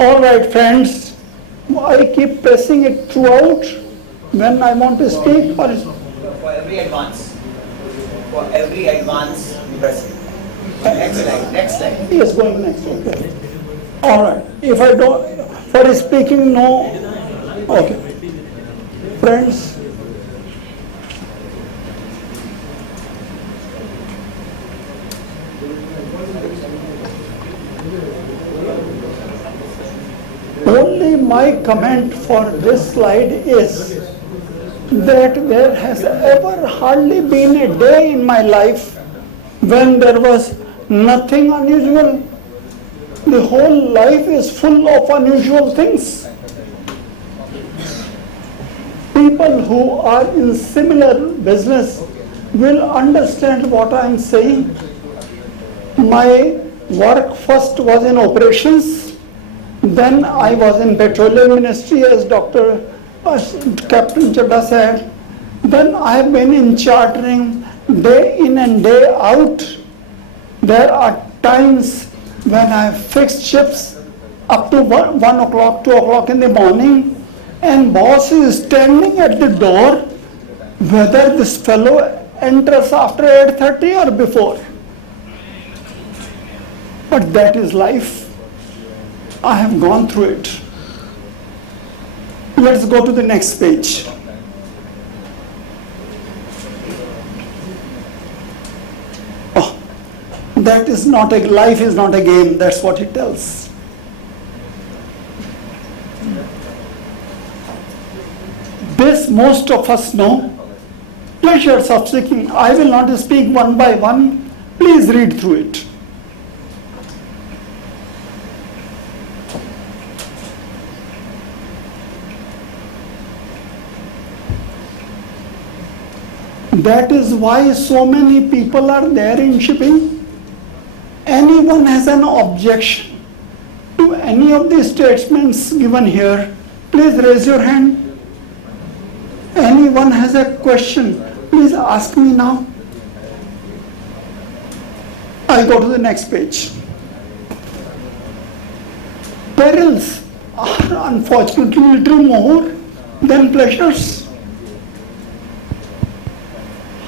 All right, friends. I keep pressing it throughout when I want to speak. Or For every advance. For every advance, press it. Next slide. Next slide. yes, going next. Okay. All right. If I don't, for speaking, no. Okay. Friends, only my comment for this slide is that there has ever hardly been a day in my life when there was nothing unusual. The whole life is full of unusual things. People who are in similar business will understand what I am saying. My work first was in operations, then I was in petroleum ministry as Captain Chadda said. Then I have been in chartering day in and day out. There are times when I have fixed ships up to 1 o'clock, 2 o'clock in the morning, and boss is standing at the door whether this fellow enters after 8:30 or before. But that is life. I have gone through it. Let's go to the next page. Oh, that is not a life is not a game. That's what it tells. This most of us know. Pleasures of seeking. I will not speak one by one. Please read through it. That is why so many people are there in shipping. Anyone has an objection to any of the statements given here, please raise your hand. Anyone has a question, please ask me now. I go to the next page. Perils are unfortunately little more than pleasures.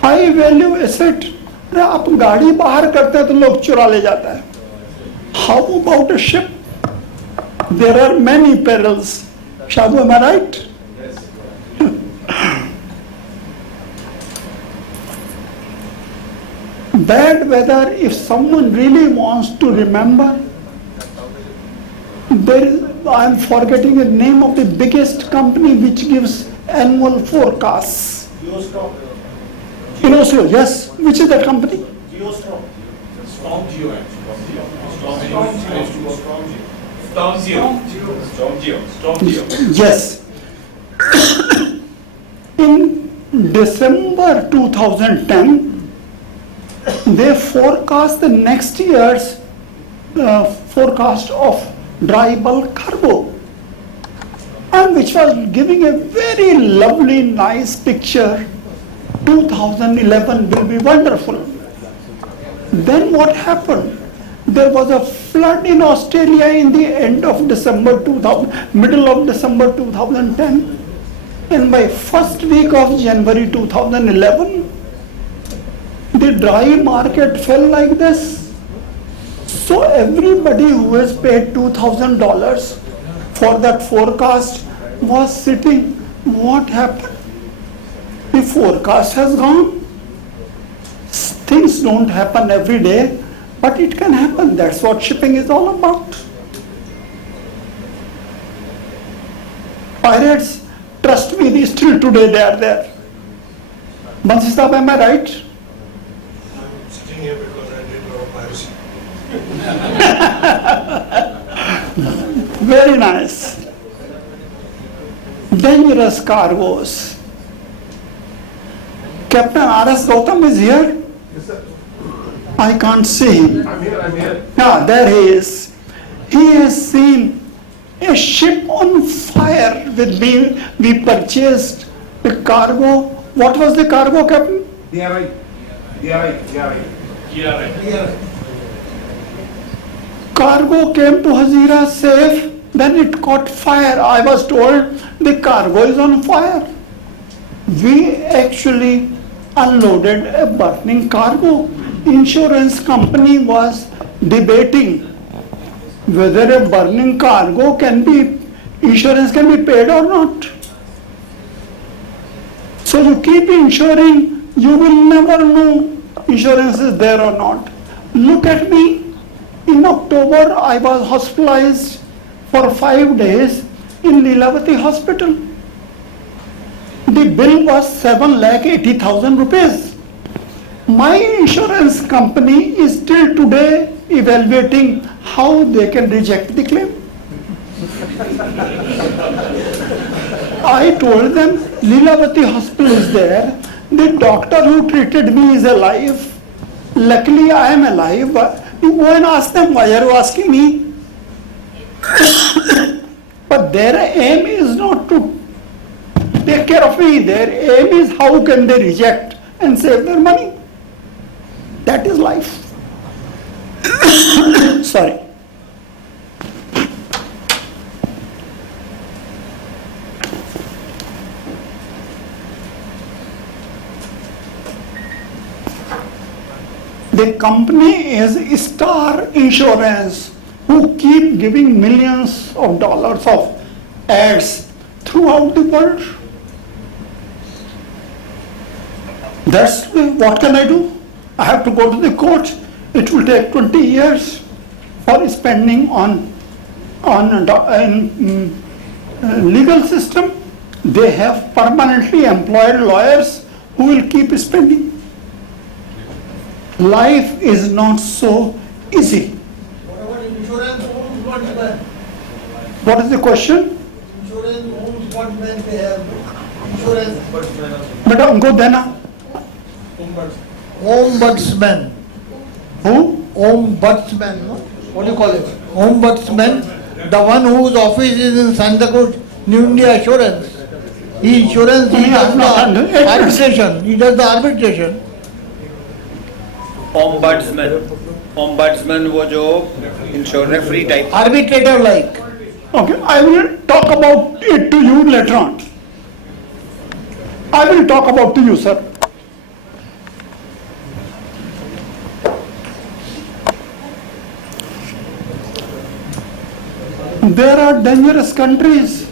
High value asset, अरे आप गाड़ी बाहर करते हैं तो लोग चुरा ले जाता है. How about a ship? There are many perils. Shadu, am I right? Bad weather, if someone really wants to remember, I am forgetting the name of the biggest company which gives annual forecasts. In Oslo, yes. Which is that company? Yes. In December 2010, they forecast the next year's forecast of dry bulk cargo, and which was giving a very lovely, nice picture. 2011 will be wonderful. Then what happened? There was a flood in Australia in the end of December 2000, middle of December 2010, and by first week of January 2011, the dry market fell like this. So everybody who has paid $2,000 for that forecast was sitting. What happened? The forecast has gone. Things don't happen every day, but it can happen. That's what shipping is all about. Pirates, trust me, still today they are there. Bansi Sahab, am I right? I'm sitting here because I did a lot of piracy. Very nice. Dangerous cargoes. Captain R.S. Gautam is here. Yes, sir. I can't see him. I'm here. Ah, there he is. He has seen a ship on fire with me. We purchased the cargo. What was the cargo, Captain? DRI. Cargo came to Hazira safe. Then it caught fire. I was told the cargo is on fire. We actually unloaded a burning cargo. Insurance company was debating whether a burning cargo insurance can be paid or not. So you keep insuring, you will never know insurance is there or not. Look at me. In October, I was hospitalized for 5 days in Lilavati hospital. The bill was 7,80,000 rupees. My insurance company is till today evaluating how they can reject the claim. I told them, Lilavati hospital is there. The doctor who treated me is alive. Luckily, I am alive. You go and ask them, why are you asking me? But their aim is not to take care of me. Their aim is how can they reject and save their money. That is life. Sorry. The company is Star Insurance, who keep giving millions of dollars of ads throughout the world. That's what can I do? I have to go to the court. It will take 20 years for spending on legal system. They have permanently employed lawyers who will keep spending. Life is not so easy. What about insurance ombudsman? What is the question? Insurance ombudsman they have. Insurance ombudsman. Beta उनको देना. Ombudsman. Who? Ombudsman. No? What do you call it? Ombudsman. The one whose office is in Sandakut, New India Assurance. He does the arbitration. He does the arbitration. Ombudsman वो जो ensure referee type Arbitrator like. Okay, I will talk about it to you later on. I will talk about to you, sir. There are dangerous countries.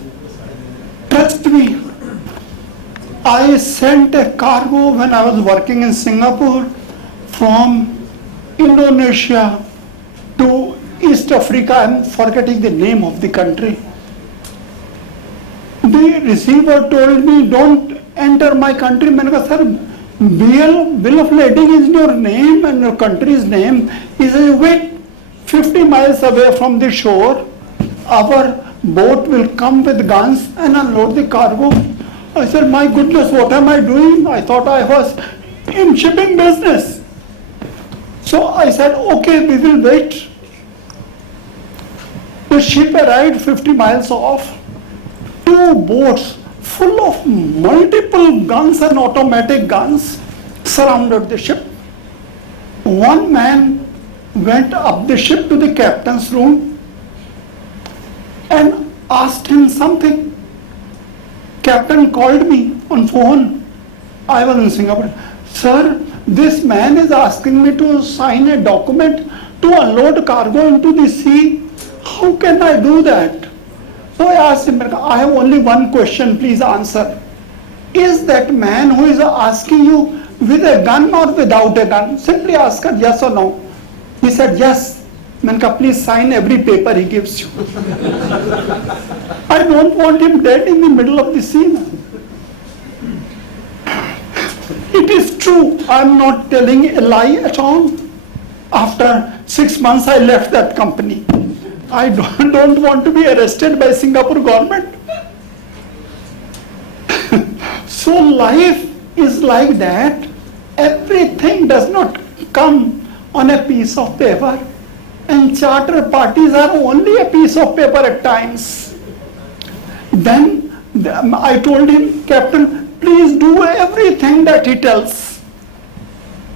Trust me. I sent a cargo when I was working in Singapore from Indonesia to East Africa. I am forgetting the name of the country. The receiver told me, don't enter my country. मैंने कहा sir, bill of lading is your name and your country's name. He said, wait, 50 miles away from the shore, our boat will come with guns and unload the cargo. I said, my goodness, what am I doing? I thought I was in shipping business. So I said, okay, we will wait. The ship arrived 50 miles off. 2 boats full of multiple guns and automatic guns surrounded the ship. One man went up the ship to the captain's room and asked him something. Captain called me on phone. I was in Singapore. Sir, this man is asking me to sign a document to unload cargo into the sea. How can I do that? So I asked him, I have only one question, please answer. Is that man who is asking you with a gun or without a gun? Simply ask her yes or no. He said yes. Manka, please sign every paper he gives you. I don't want him dead in the middle of the sea. It is true. I am not telling a lie at all. After 6 months, I left that company. I don't want to be arrested by Singapore government. So life is like that. Everything does not come on a piece of paper. And charter parties are only a piece of paper at times. Then I told him, Captain, please do everything that he tells.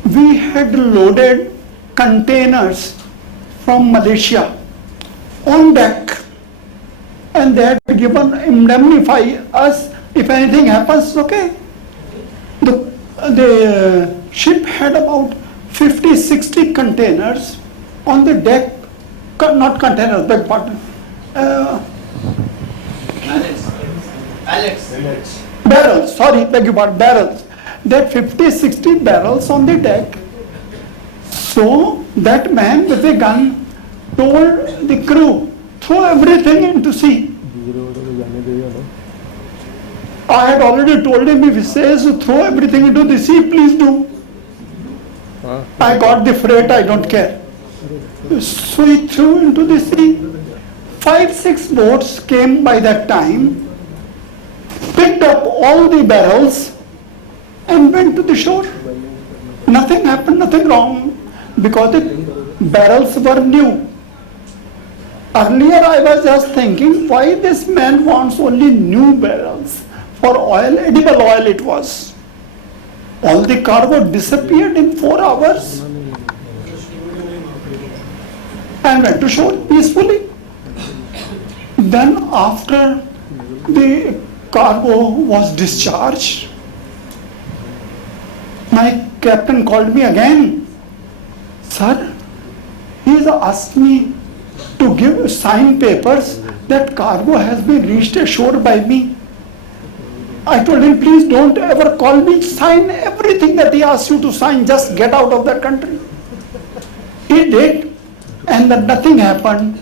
We had loaded containers from Malaysia on deck. and they had given indemnify us if anything happens, okay. The ship had about 50-60 containers on the deck, not containers, beg pardon, barrels, sorry, beg your pardon, barrels. That 50-60 barrels on the deck. So that man with a gun told the crew, throw everything into sea. I had already told him, if he says throw everything into the sea, please do. I got the freight, I don't care. So he threw into the sea. 5-6 boats came by that time, picked up all the barrels and went to the shore. Nothing happened, nothing wrong, because the barrels were new. Earlier I was just thinking, why this man wants only new barrels? For oil, edible oil it was. All the cargo disappeared in 4 hours and went to shore peacefully. Then after the cargo was discharged, my captain called me again. Sir, he has asked me to sign papers that cargo has been reached ashore by me. I told him, please don't ever call me, sign everything that he asks you to sign, just get out of that country. He did, and then nothing happened.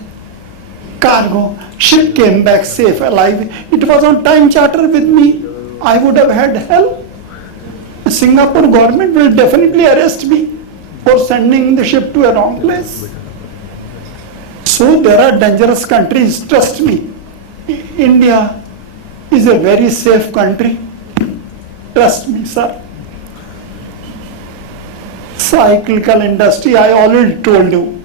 Cargo, ship came back safe, alive. It was on time charter with me. I would have had hell. The Singapore government will definitely arrest me for sending the ship to a wrong place. So there are dangerous countries, trust me. India is a very safe country. Trust me, sir. Cyclical industry, I already told you.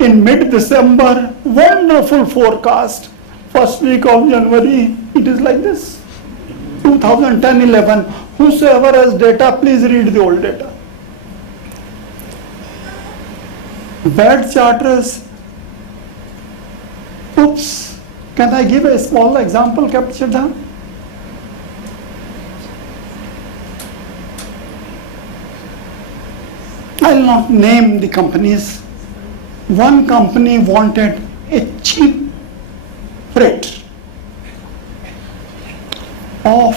In mid-December, wonderful forecast. First week of January, it is like this. 2010-11. Whosoever has data, please read the old data. Bad charters. Oops. Can I give a small example, Captain Shraddha? I'll not name the companies. One company wanted a cheap freight of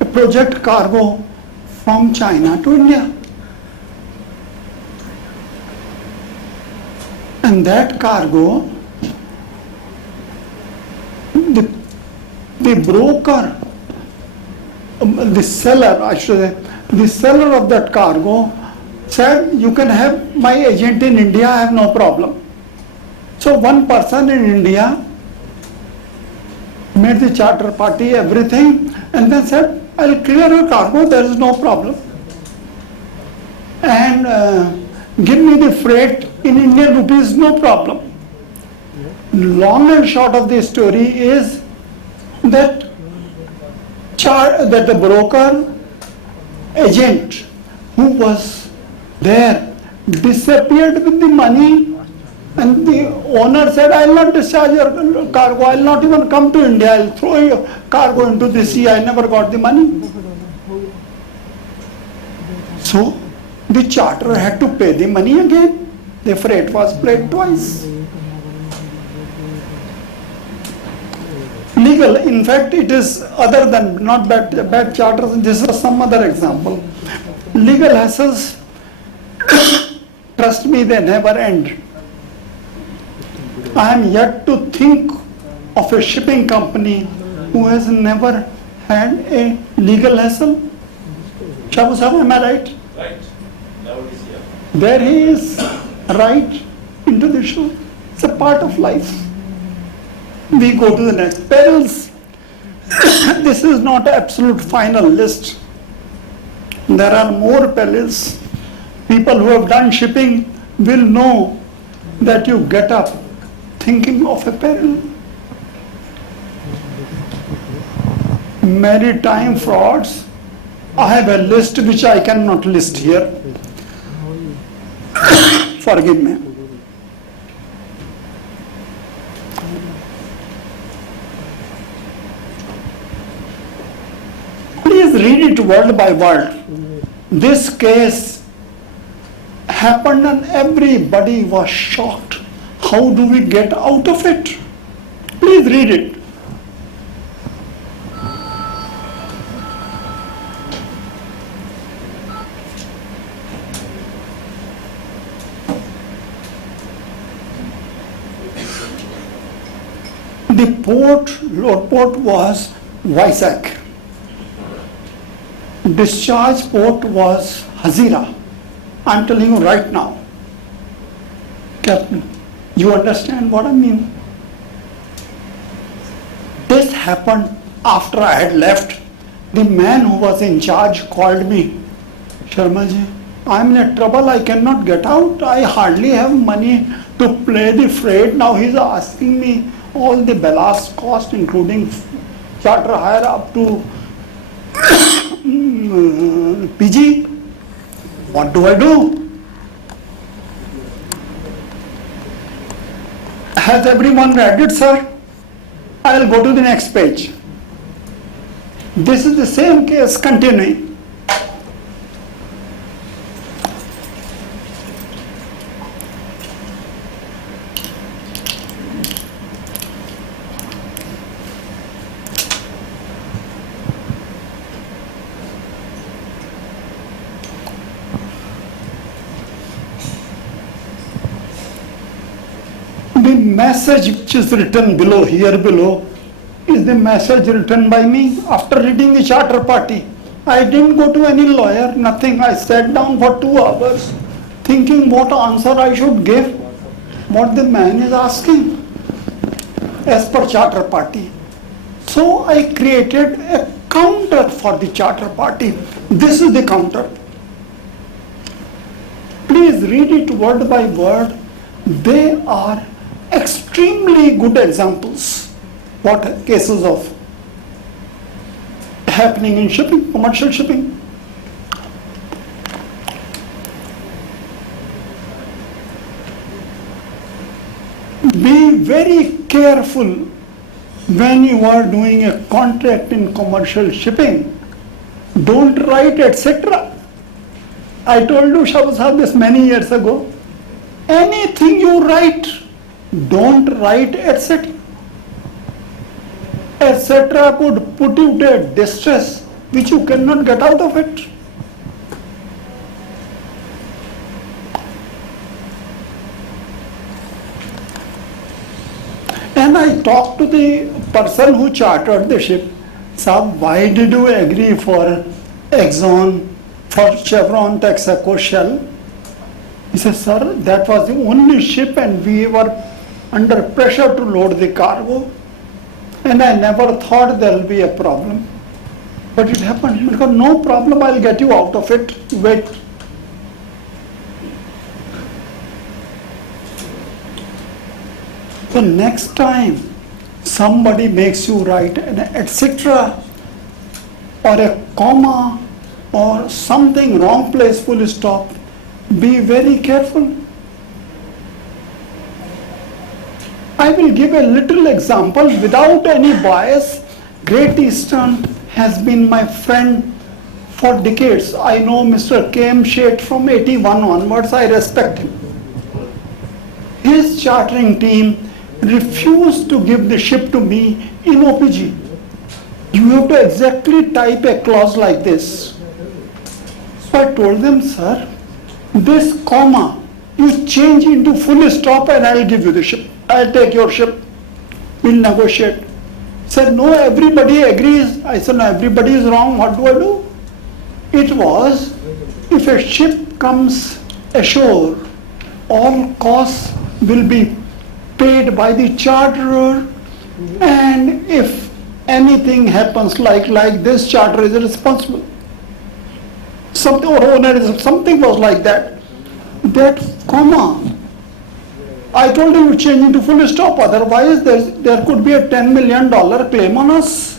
a project cargo from China to India. And that cargo, the broker, the seller, I should say, the seller of that cargo said, you can have my agent in India, I have no problem. So one person in India made the charter party, everything, and then said, I'll clear your cargo, there is no problem. And give me the freight in Indian rupees, no problem. Long and short of the story is that the broker agent who was there disappeared with the money, and the owner said, I will not discharge your cargo, I will not even come to India, I will throw your cargo into the sea, I never got the money. So the charterer had to pay the money again. The freight was paid twice. Legal, in fact, it is other than not bad charters. This is some other example. Legal hassles, trust me, they never end. I am yet to think of a shipping company who has never had a legal hassle. Shabu Sahab, am I right? Right. Nowadays, yeah. There he is, right into the show. It's a part of life. We go to the next. Perils. This is not an absolute final list. There are more perils. People who have done shipping will know that you get up thinking of a peril. Maritime frauds. I have a list which I cannot list here. Forgive me. read it word by word. This case happened and everybody was shocked. How do we get out of it? Please read it. The load port was Vizag. Discharge port was Hazira. I'm telling you right now. Captain, you understand what I mean? This happened after I had left. The man who was in charge called me. Sharmaji, I'm in trouble, I cannot get out. I hardly have money to pay the freight. Now he's asking me all the ballast cost, including charter hire up to PG. What do I do? Has everyone read it, sir? I'll go to the next page. This is the same case continuing. The message which is written below, here below, is the message written by me after reading the charter party. I didn't go to any lawyer, nothing. I sat down for 2 hours thinking what answer I should give, what the man is asking as per charter party. So I created a counter for the charter party. This is the counter. Please read it word by word. They are extremely good examples. What cases of happening in shipping, commercial shipping. Be very careful when you are doing a contract in commercial shipping. Don't write etc. I told you, Shah Sahab, this many years ago. Anything you write, don't write etc. Etc. could put you to a distress which you cannot get out of it. And I talked to the person who chartered the ship. Sahab, why did you agree for Exxon, for Chevron, Texaco, Shell? He said, sir, that was the only ship and we were under pressure to load the cargo. And I never thought there will be a problem. But it happened. Because no problem, I'll get you out of it. Wait. So next time somebody makes you write an etc. or a comma or something wrong place, full stop, be very careful. I will give a little example without any bias. Great Eastern has been my friend for decades. I know Mr. K.M. Sheth from 81 onwards. I respect him. His chartering team refused to give the ship to me in OPG. You have to exactly type a clause like this. So I told them, sir, this comma you change into full stop and I will give you the ship. I'll take your ship. We'll negotiate. Said, no, everybody agrees. I said, no, everybody is wrong. What do I do? It was, if a ship comes ashore, all costs will be paid by the charterer, and if anything happens like this, charterer is responsible. Something, or owner is, something was like that. That comma, I told him to change into full stop, otherwise there could be a $10 million claim on us,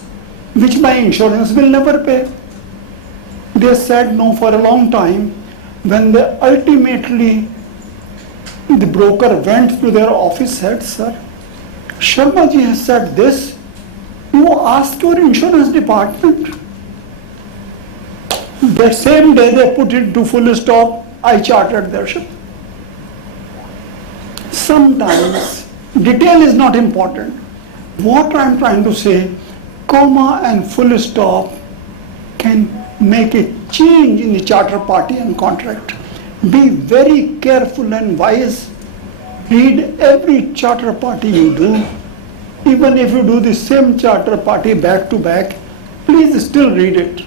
which my insurance will never pay. They said no for a long time. When they ultimately, the broker went to their office, said, sir, Sharma ji has said this, you ask your insurance department. That same day they put it to full stop, I chartered their ship. Sometimes detail is not important. What I'm trying to say, comma and full stop can make a change in the charter party and contract. Be very careful and wise. Read every charter party you do. Even if you do the same charter party back to back, please still read it.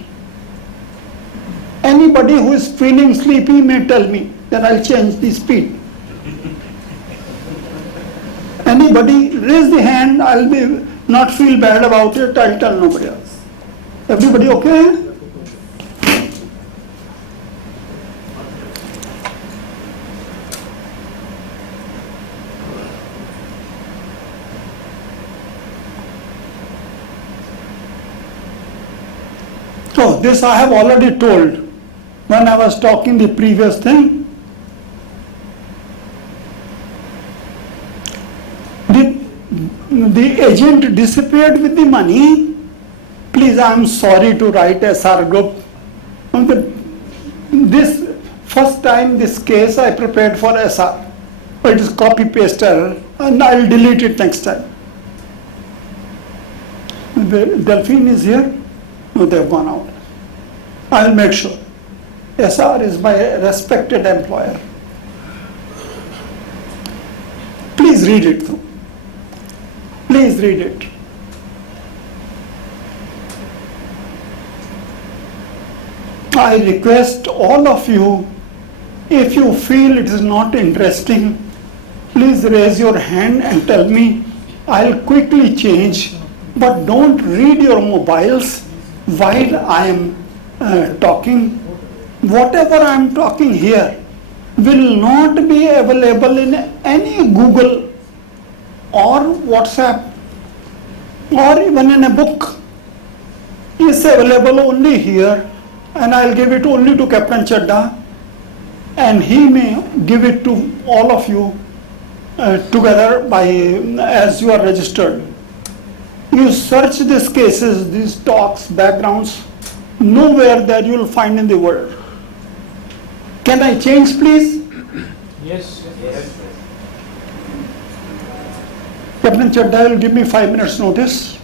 Anybody who is feeling sleepy may tell me, then I'll change the speed. Anybody raise the hand, I'll be not feel bad about it, I'll tell nobody else. Everybody okay? So this I have already told when I was talking the previous thing. The agent disappeared with the money. Please, I am sorry to write SR group. This first time this case I prepared for SR. It is copy paste error and I will delete it next time. The Delphine is here? No, they have gone out. I will make sure. SR is my respected employer. Please read it through. Please read it. I request all of you, if you feel it is not interesting, please raise your hand and tell me. I'll quickly change, but don't read your mobiles while I am talking. Whatever I am talking here will not be available in any Google or WhatsApp or even in a book. It's available only here, and I'll give it only to Captain Chadda, and he may give it to all of you together as you are registered. You search these cases, these talks, backgrounds, nowhere that you will find in the world. Can I change, please? Yes. Captain Chadda will give me 5 minutes notice.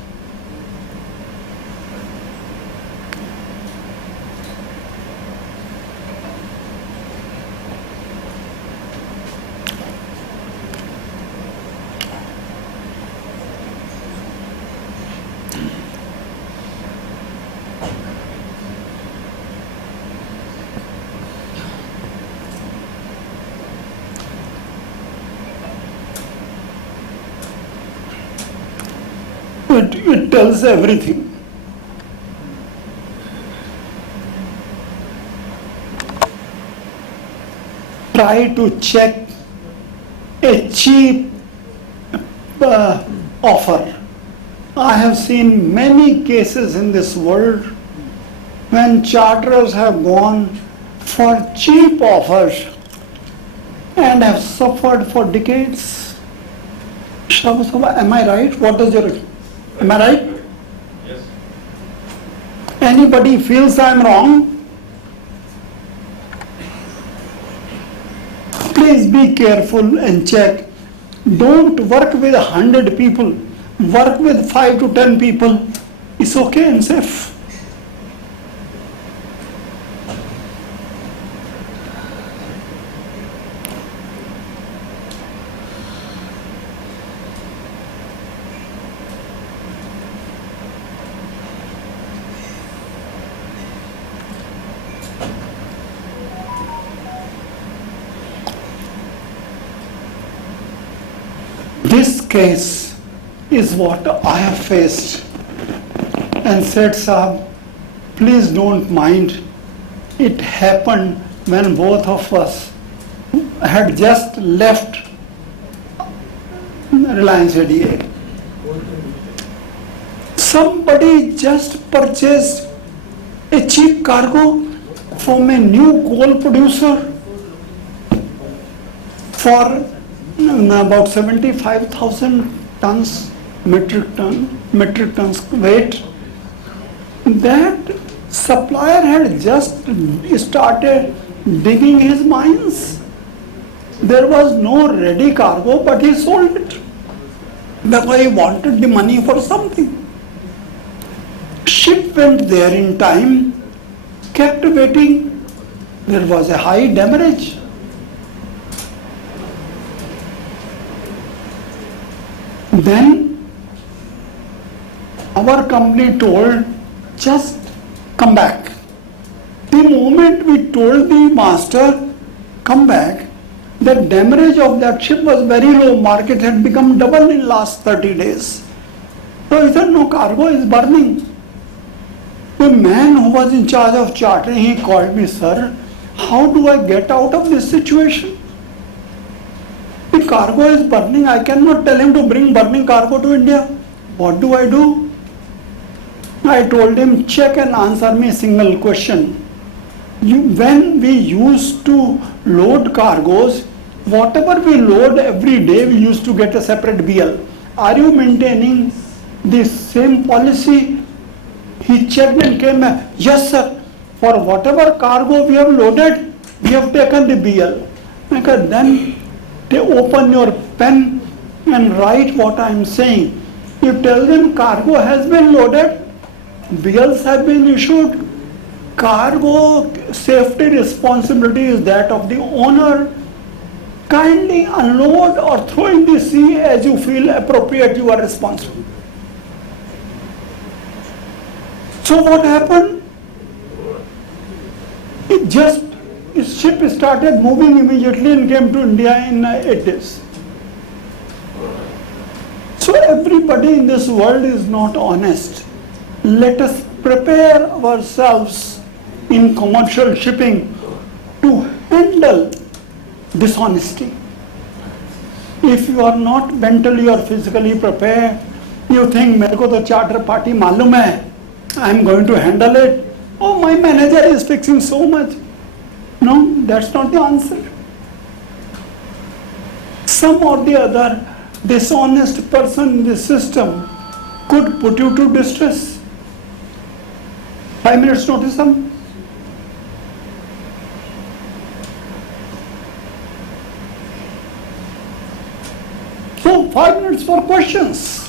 It tells everything. Try to check a cheap offer. I have seen many cases in this world when charterers have gone for cheap offers and have suffered for decades. Am I right? What is your... Am I right? Yes. Anybody feels I am wrong? Please be careful and check. Don't work with 100 people. Work with 5 to 10 people. It's okay and safe. This case is what I have faced and said, Sahab, please don't mind. It happened when both of us had just left Reliance ADA. Somebody just purchased a cheap cargo from a new coal producer for about 75,000 tons, metric tons weight. That Supplier had just started digging his mines. There was no ready cargo, but he sold it. Because he wanted the money for something. Ship went there in time, kept waiting. There was a high demurrage. Then our company told, just come back. The moment we told the master, come back, the demurrage of that ship was very low. Market had become double in last 30 days. So he said, no, cargo is burning. The man who was in charge of chartering, he called me, sir, how do I get out of this situation? The cargo is burning. I cannot tell him to bring burning cargo to India. What do I do? I told him, check and answer me a single question. When we used to load cargoes, whatever we load every day, we used to get a separate BL. Are you maintaining the same policy? He checked and came back. Yes, sir. For whatever cargo we have loaded, we have taken the BL. Because then they open your pen and write what I am saying. You tell them cargo has been loaded, BLs have been issued. Cargo safety responsibility is that of the owner. Kindly unload or throw in the sea as you feel appropriate, you are responsible. So what happened? Ship started moving immediately and came to India in 8 days. So everybody in this world is not honest. Let us prepare ourselves in commercial shipping to handle dishonesty. If you are not mentally or physically prepared, you think, मेरे को तो charter party मालूम है, I am going to handle it. Oh, my manager is fixing so much. No, that's not the answer. Some or the other dishonest person in the system could put you to distress. 5 minutes notice them. So 5 minutes for questions.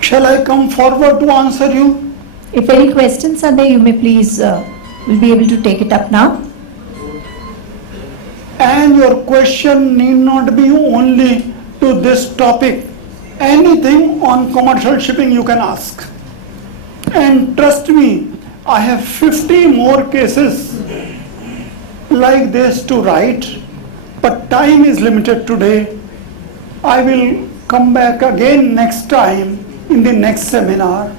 Shall I come forward to answer you? If any questions are there, you may please, will be able to take it up now. And your question need not be only to this topic. Anything on commercial shipping you can ask. And trust me, I have 50 more cases like this to write, but time is limited today. I will come back again next time in the next seminar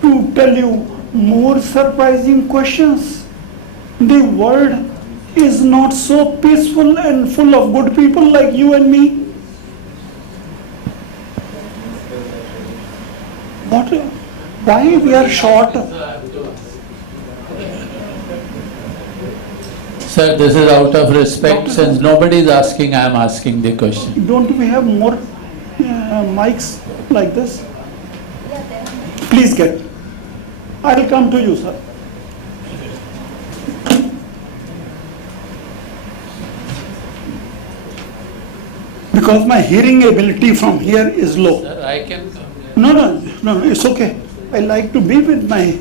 to tell you more surprising questions. The world is not so peaceful and full of good people like you and me. Why we are short? Sir, this is out of respect. Since nobody is asking, I am asking the question. Don't we have more mics like this? Please get. I will come to you, sir. Because my hearing ability from here is low. Sir, I can come. No, it's okay. I like to be with my...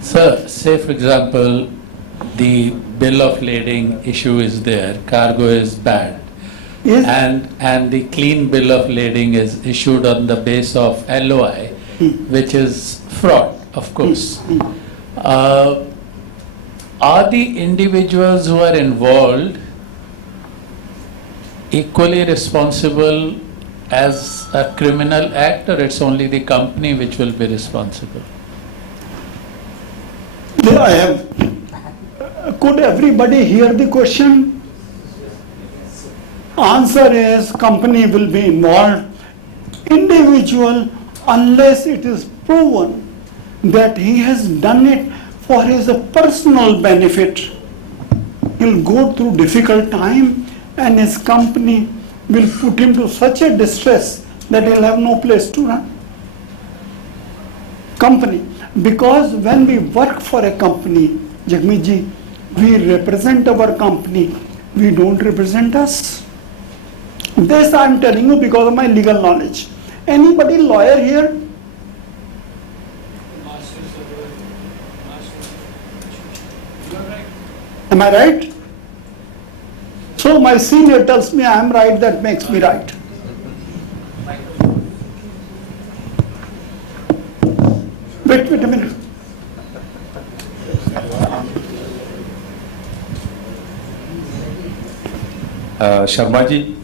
Sir, say for example, the bill of lading issue is there, cargo is bad. Yes. And the clean bill of lading is issued on the base of LOI, which is fraud, of course. Are the individuals who are involved equally responsible as a criminal act, or it's only the company which will be responsible? Could everybody hear the question? Answer is company will be involved. Individual, unless it is proven that he has done it for his personal benefit, he'll go through difficult time and his company will put him to such a distress that he'll have no place to run. Company. Because when we work for a company, Jagmeet ji, we represent our company, we don't represent us. This I'm telling you because of my legal knowledge. Anybody lawyer here? Am I right? So my senior tells me I am right, that makes me right. Wait a minute. Sharma ji,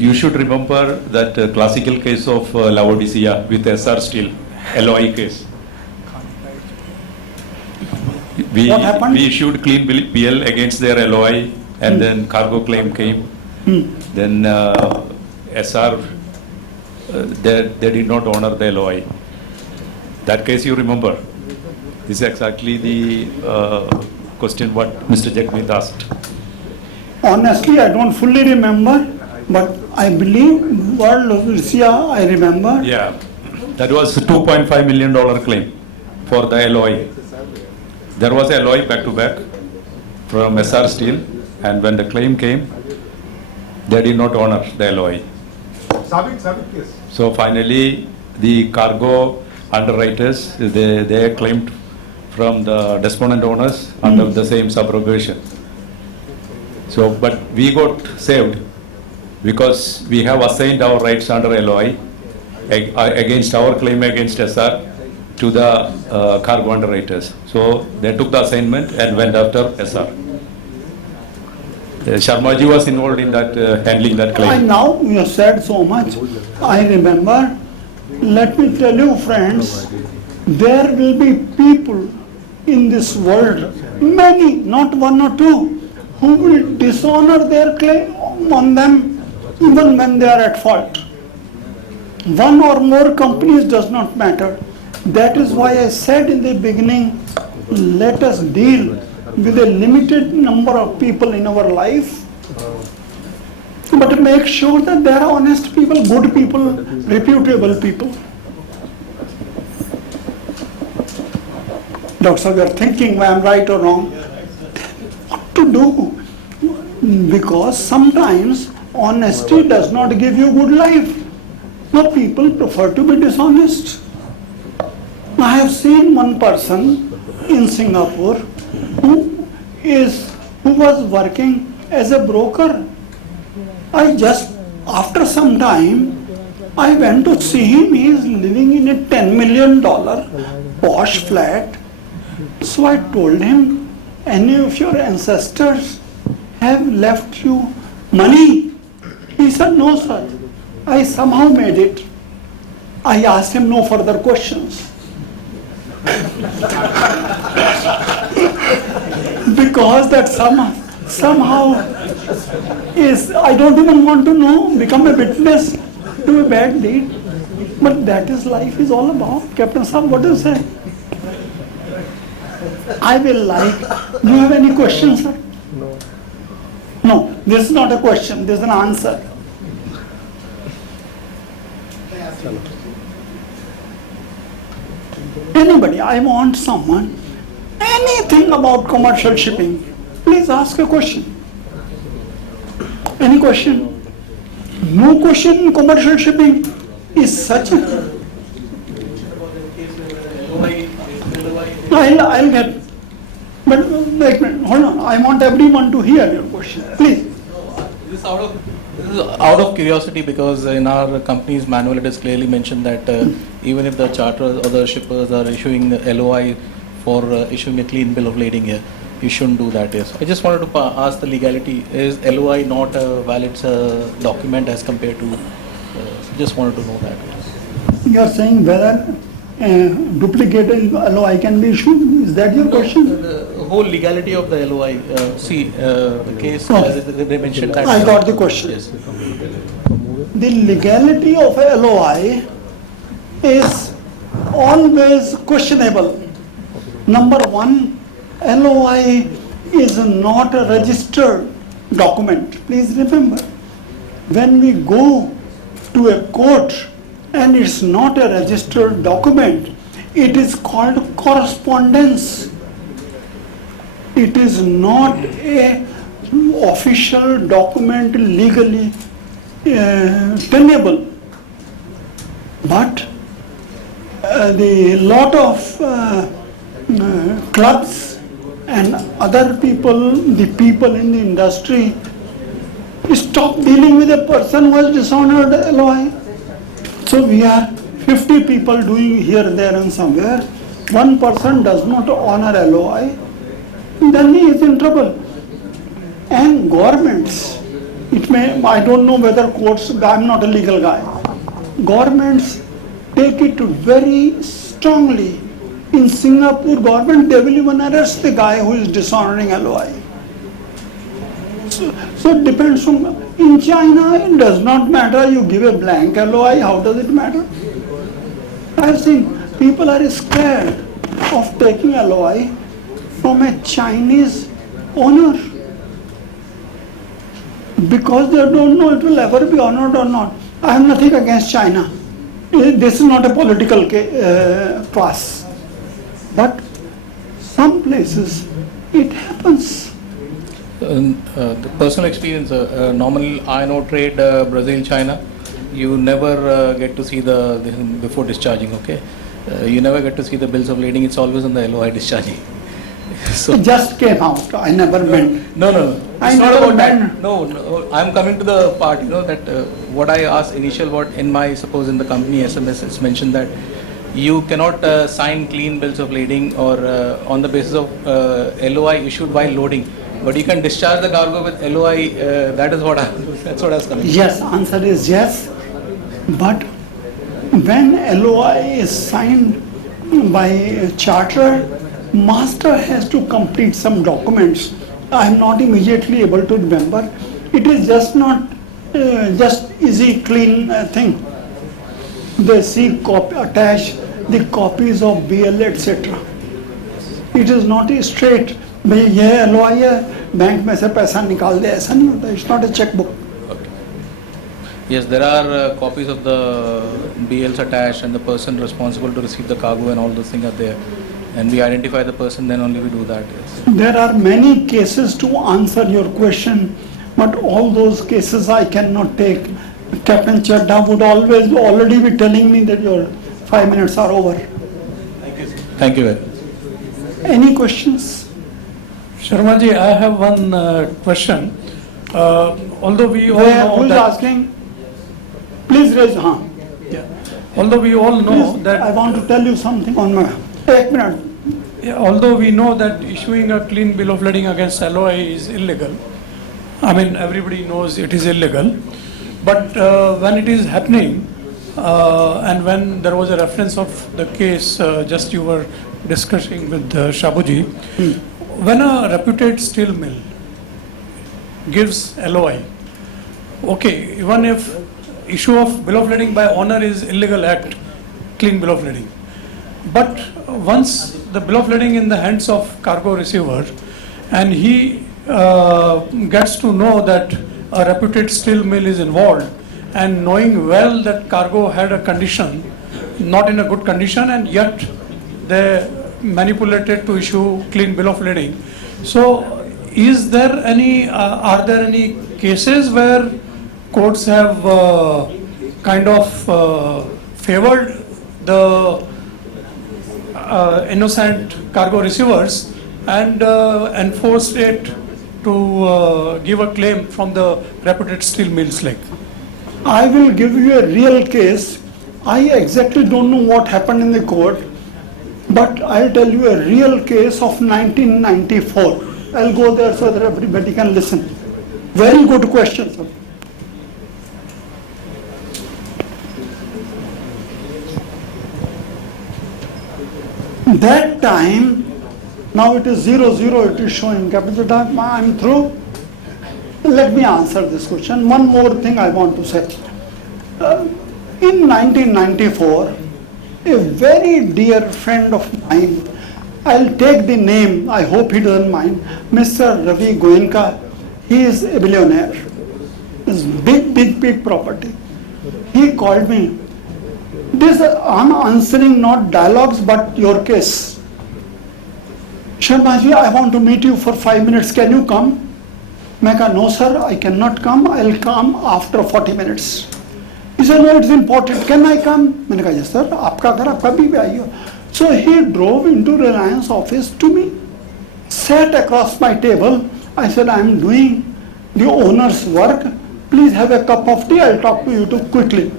you should remember that classical case of Laodicea with SR Steel, LOI case. What happened? We issued clean bill against their LOI and then cargo claim came. Then SR, they did not honor the LOI. That case you remember. This is exactly the question what Mr. Jagmeet asked. Honestly, I don't fully remember, but I believe World of Russia, I remember. Yeah, that was a $2.5 million claim for the LOI. There was a LOI back to back from SR Steel, and when the claim came, they did not honor the LOI. So finally, the cargo underwriters, they claimed from the deponent owners under the same subrogation. So, but we got saved because we have assigned our rights under LOI against our claim against SR to the cargo underwriters. So they took the assignment and went after SR. Sharma ji was involved in that, handling that claim. I now, you said so much, I remember. Let me tell you friends, there will be people in this world, many, not one or two, who will dishonor their claim on them even when they are at fault. One or more companies does not matter. That is why I said in the beginning, let us deal with a limited number of people in our life, but make sure that they are honest people, good people, reputable people. Doctor Sahib, you are thinking whether I am right or wrong. What to do? Because sometimes honesty does not give you good life. No, people prefer to be dishonest. I have seen one person in Singapore who was working as a broker. After some time, I went to see him. He is living in a $10 million posh flat. So I told him, any of your ancestors have left you money? He said, no sir, I somehow made it. I asked him no further questions. Because that somehow is, I don't even want to know, become a witness to a bad deed. But that is life is all about. Captain Sahab, what do you say? I will like, do you have any questions, sir? No. No, this is not a question, this is an answer. Anybody, I want someone, anything about commercial shipping, please ask a question. Any question? No question in commercial shipping is such a... I'll get... But wait a minute, hold on. I want everyone to hear your question. Please. This is out of curiosity because in our company's manual it is clearly mentioned that even if the charterers or the shippers are issuing LOI for issuing a clean bill of lading here, you shouldn't do that. Yes. I just wanted to ask the legality. Is LOI not a valid document as compared to... just wanted to know that. You are saying whether duplicate LOI can be issued? Is that your question? The whole legality of the LOI. The case, as they mentioned that... I got the question. Yes. The legality of a LOI is always questionable. Number one, LOI is not a registered document. Please remember, when we go to a court and it's not a registered document, it is called correspondence. It is not a official document legally tenable. But the lot of clubs and other people, the people in the industry, stop dealing with a person who has dishonored LOI. So we are 50 people doing here, there and somewhere. One person does not honor LOI, then he is in trouble. And governments, I don't know whether courts, I'm not a legal guy. Governments take it very strongly. In Singapore government, they will even arrest the guy who is dishonoring LOI. So it depends on, in China it does not matter, you give a blank LOI, how does it matter? I have seen people are scared of taking LOI from a Chinese owner because they don't know it will ever be honored or not. I have nothing against China. This is not a political class. But some places it happens. The personal experience, normal iron ore trade, Brazil, China, you never get to see the before discharging, okay? You never get to see the bills of lading, it's always on the LOI discharging. So It just came out, I never meant. No. I It's not never about that. meant- No, I'm coming to the part, that what I asked initial, what in my, suppose in the company SMS, it's mentioned that you cannot sign clean bills of lading or on the basis of LOI issued while loading, but you can discharge the cargo with LOI. That is what that's what I was coming. Yes, answer is yes. But when LOI is signed by a charter, master has to complete some documents. I am not immediately able to remember. It is just not just easy, clean thing. They see attach the copies of BL, etc. It is not a straight, भाई ये LOI है, bank में से पैसा निकाल दे, ऐसा नहीं होता. It's not a checkbook. Yes, there are copies of the BLs attached and the person responsible to receive the cargo and all those things are there. And we identify the person, then only we do that. Yes. There are many cases to answer your question, but all those cases I cannot take. Captain Chadda would already be telling me that your 5 minutes are over. Thank you very much. Any questions? Sharma ji, I have one question. Although we all Who know is that, asking? Please raise your hand. although we all know Please, that, I want to tell you something on my. 1 minute. although we know that issuing a clean bill of lading against LOI is illegal. I mean, everybody knows it is illegal. But when it is happening, and when there was a reference of the case just you were discussing with Shabuji, when a reputed steel mill gives LOI, okay, even if issue of bill of lading by owner is illegal act, clean bill of lading. But once the bill of lading in the hands of cargo receiver and he gets to know that a reputed steel mill is involved and knowing well that cargo had a condition, not in a good condition, and yet they manipulated to issue clean bill of lading. So is there any, are there any cases where courts have kind of favored the innocent cargo receivers and enforced it to give a claim from the reputed steel mills like? I will give you a real case. I exactly don't know what happened in the court, but I'll tell you a real case of 1994. I'll go there so that everybody can listen. Very good question, sir. That time, now it is 0-0, it is showing capital time, I'm through. Let me answer this question. One more thing I want to say. In 1994, a very dear friend of mine, I'll take the name, I hope he doesn't mind. Mr. Ravi Goenka, he is a billionaire. It's big property. He called me. This, I'm answering not dialogues but your case. Sharma ji, I want to meet you for 5 minutes. Can you come? मैं कहा, no sir, I cannot come. I'll come after 40 minutes. He said, no, it's important. Can I come? मैंने कहा, yes sir, आपका घर आप कभी भी आइए. So he drove into Reliance office to me, sat across my table. I said, I am doing the owner's work. Please have a cup of tea. I'll talk to you too quickly.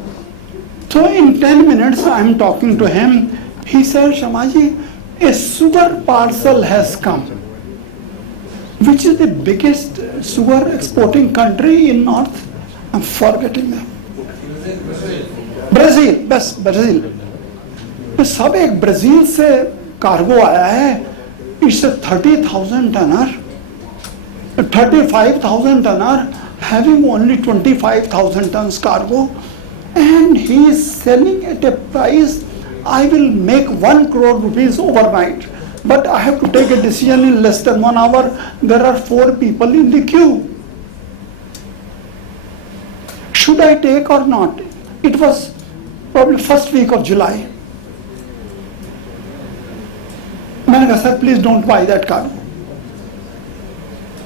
So in 10 minutes, I am talking to him. He said, Shamaji, a sugar parcel has come. Which is the biggest sugar exporting country in North? I'm forgetting that. Brazil, best Brazil. तो सब एक Brazil से cargo आया है. It's a 30,000 tonner, 35,000 tonner, having only 25,000 tons cargo, and he is selling at a price. I will make 1 crore rupees overnight, but I have to take a decision in less than 1 hour. There are 4 people in the queue. Should I take or not? It was probably first week of July. मैंने कहा, sir, please don't buy that cargo.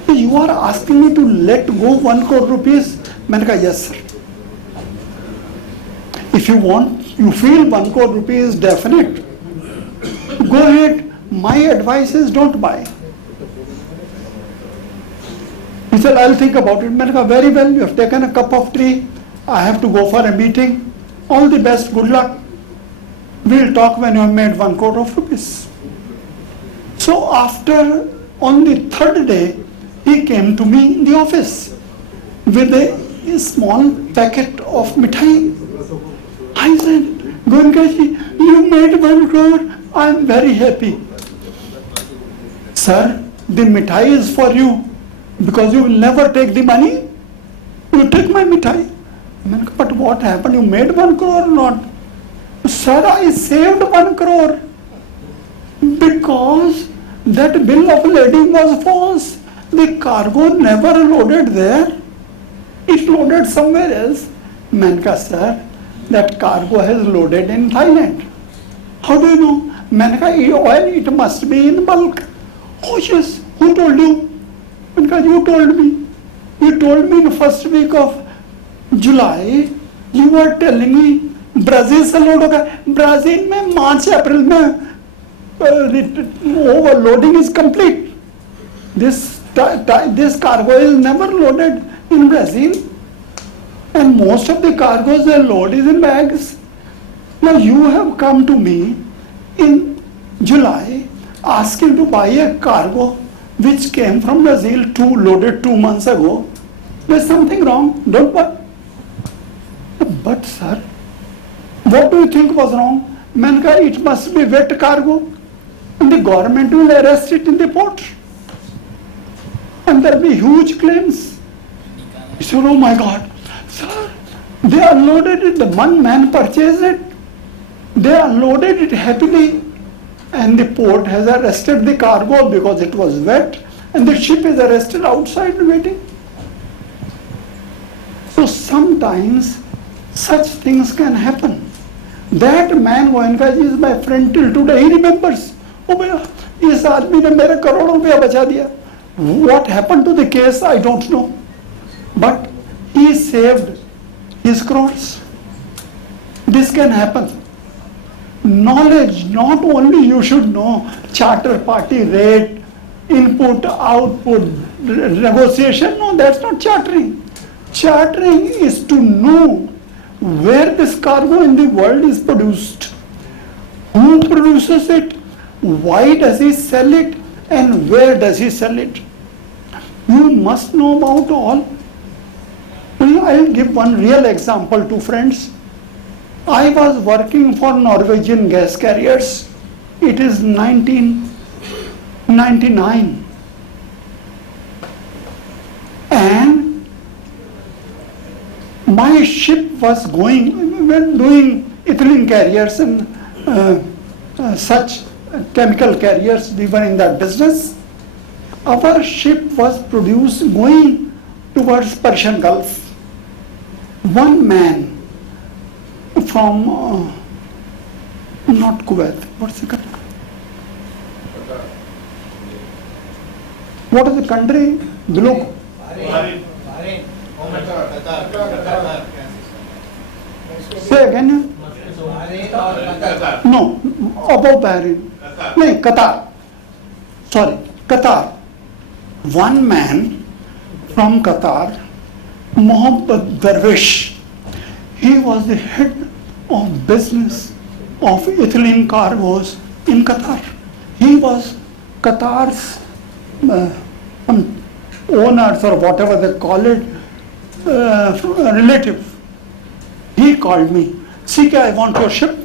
You are asking me to let go 1 crore rupees? मैंने कहा, yes sir. If you want, you feel 1 crore rupees is definite, go ahead. My advice is don't buy. He said, I'll think about it. मैंने कहा, very well, you have taken a cup of tea. I have to go for a meeting. All the best, good luck. We'll talk when you have made 1 crore of rupees. So after, on the 3rd day, he came to me in the office with a small packet of mithai. I said, Goenka ji, you made 1 crore. I am very happy. Sir, the mithai is for you because you will never take the money. You take my mithai. But what happened? You made 1 crore or not? Sir, I saved 1 crore because that bill of lading was false. The cargo never loaded there. It loaded somewhere else. मैंने कहा, sir, that cargo has loaded in Thailand. How do you know? मैंने कहा, oil, it must be in bulk. Oh yes, who told you? मैंने कहा, you told me. You told me in the first week of July. You were telling me Brazil से load होगा. Brazil में मार्च अप्रैल में overloading is complete. This cargo is never loaded in Brazil, and most of the cargoes they load is in bags. Now you have come to me in July asking to buy a cargo which came from Brazil loaded 2 months ago. There's something wrong. Don't buy. But sir, what do you think was wrong? मैंने कहा, it must be wet cargo, and the government will arrest it in the port, and there will be huge claims. He said, oh my God, sir, they unloaded it, the one man purchased it, they unloaded it happily, and the port has arrested the cargo because it was wet, and the ship is arrested outside waiting. So sometimes such things can happen. That man, Goenka ji, is my friend till today. He remembers. Oh भैया, इस आदमी ने मेरे करोड़ों रुपया बचा दिया. What happened to the case, I don't know. But he saved his crores. This can happen. Knowledge, not only you should know charter party rate, input, output, negotiation. No, that's not chartering. Chartering is to know where this cargo in the world is produced, who produces it, why does he sell it, and where does he sell it. You must know about all. I will give one real example to friends. I was working for Norwegian gas carriers. It is 1999. And my ship was going, when doing ethylene carriers and such chemical carriers, we were in that business. Our ship was produced going towards Persian Gulf. One man from, not Kuwait, what's the country? What is the country below? Say again. No, above Bahrain. No, Qatar. Sorry, Qatar. One man from Qatar, Mohammed Darwish, he was the head of business of ethylene cargoes in Qatar. He was Qatar's owners or whatever they call it, relative. He called me, CK, I want your ship.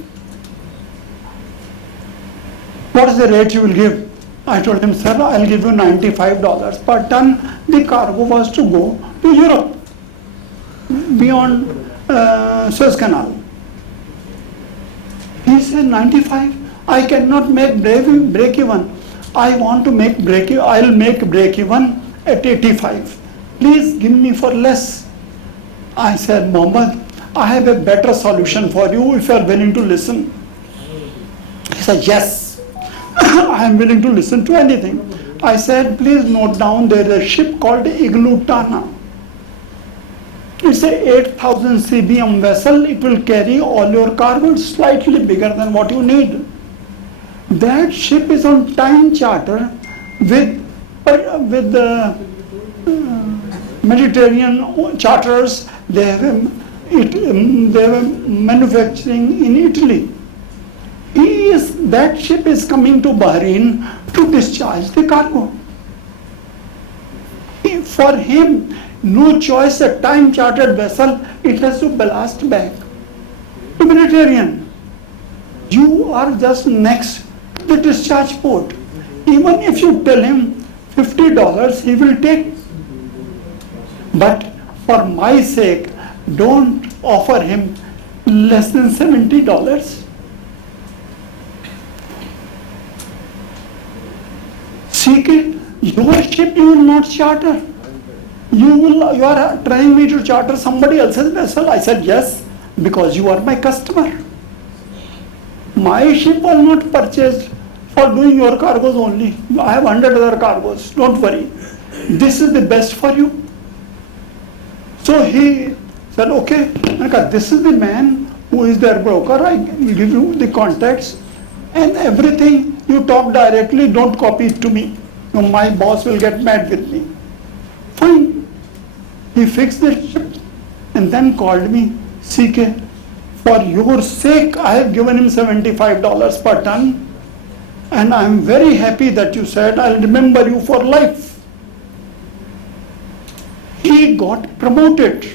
What is the rate you will give? I told him, sir, I'll give you $95 per ton. The cargo was to go to Europe, beyond Suez Canal. He said, 95, I cannot make break even. I want to make break even, I'll make break even at 85. Please give me for less. I said, Mohammed, I have a better solution for you if you are willing to listen. He said, yes, I am willing to listen to anything. I said, please note down, there is a ship called Igloo Tana. It's a 8,000 CBM vessel. It will carry all your cargo, slightly bigger than what you need. That ship is on time charter with the Mediterranean charters. They have manufacturing in Italy. That ship is coming to Bahrain to discharge the cargo. For him, no choice, a time chartered vessel, it has to ballast back to Mediterranean. You are just next to the discharge port. Even if you tell him $50, he will take. But for my sake, don't offer him less than $70. Seek it. Your ship you will not charter. You are trying me to charter somebody else's vessel. I said yes, because you are my customer. My ship was not purchased for doing your cargoes only. I have 100 other cargoes. Don't worry. This is the best for you. So he said, okay, this is the man who is their broker. I will give you the contacts and everything. You talk directly, don't copy it to me. No, my boss will get mad with me. Fine. He fixed the ship and then called me, CK, for your sake, I have given him $75 per ton. And I am very happy that you said, I'll remember you for life. He got promoted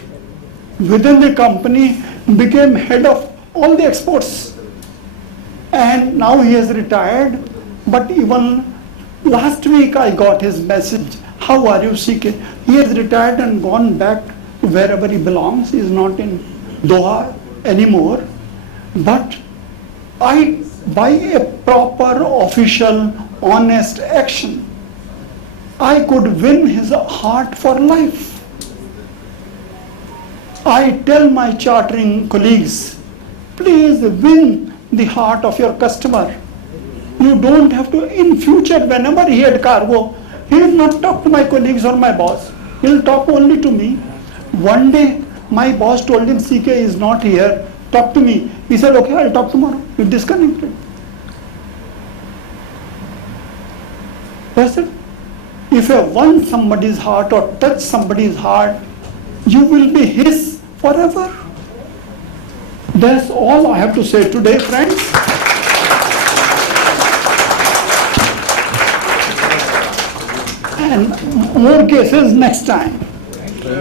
within the company, became head of all the exports. And now he has retired. But even last week I got his message, how are you, CK? He has retired and gone back to wherever he belongs. He is not in Doha anymore. But by a proper, official, honest action, I could win his heart for life. I tell my chartering colleagues, please win the heart of your customer. You don't have to, in future, whenever he had cargo, he will not talk to my colleagues or my boss. He will talk only to me. One day, my boss told him, CK is not here, talk to me. He said, okay, I'll talk tomorrow. You disconnected. That's it. If you won somebody's heart or touch somebody's heart, you will be his forever. That's all I have to say today, friends. And more cases next time.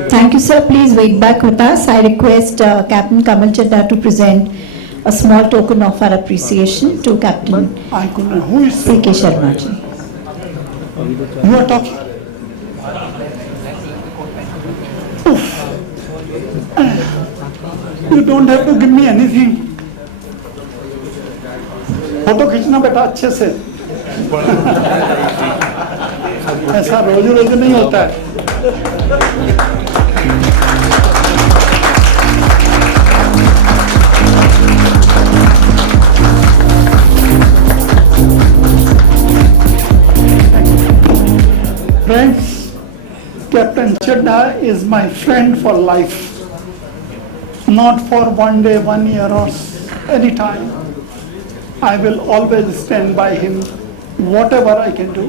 Thank you, sir. Please wait back with us. I request Captain Kamal Chadda to present a small token of our appreciation to Captain I couldn't. Who is CK Sharma ji. You are talking? Oof. You don't have to give me anything. Photo खींचना बेटा अच्छे से। ऐसा रोज रोज नहीं होता है। Friends, Captain Chadda is my friend for life. Not for one day, 1 year or any time. I will always stand by him, whatever I can do.